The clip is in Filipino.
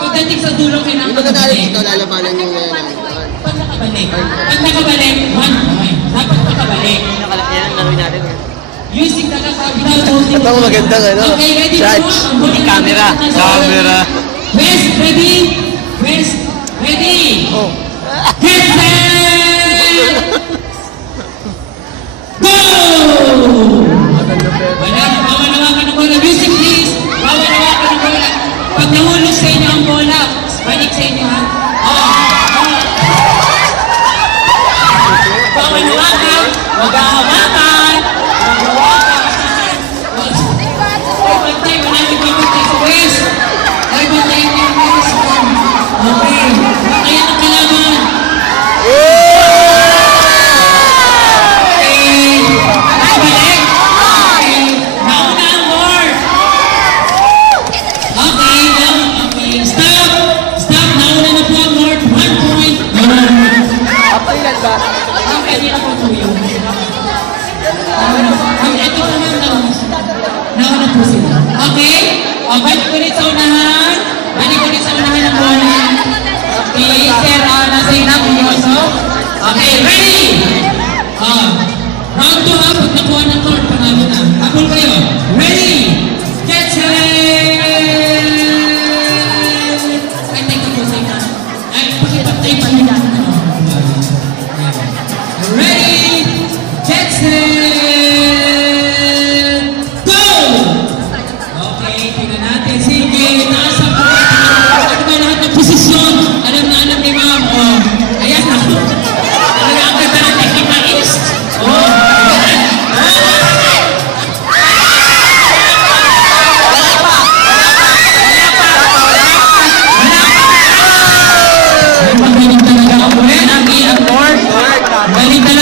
Pagdating sa dulo kayo ng Hindi ba nanalo dito, lalabanan yung Pag nakabalik. Pag nakabalik, 1 point. Dapat nakabalik. Yan ang laro natin. Using the without holding. Ito ang magandang ano. Okay, ready? Judge. Camera. Camera. West, ready? West, ready? Oh. Get set! Go! Wala, bawal hawakan ng bola. Music please. Bawal hawakan ng bola. Pag nahulog sa inyo ang bola, balik sa inyo ha. Bawal hawakan. Huwag hawakan. Bantay, wala nang bantay sa West. Ay, bantay niyo ang West. Okay. Kaya ang kalaban. Okay? Balik ulit sa unahan. Balik ulit sa unahan ng bola. Okay, sir, nasa inang uyoso. Okay, ready? Round 2 ha, pag nakuha ng court, panalo na. Habol kayo. Ready? Get set! Ay, teka po sa inyo. Ay, pakipatay pa nila. Ready? Get set! Posisyon, alam na alam ni ma'am. Oh, ayan na. Talaga ang ganda ng teknika is. Oh, magaling talaga ako eh. Ang board. Galing talaga.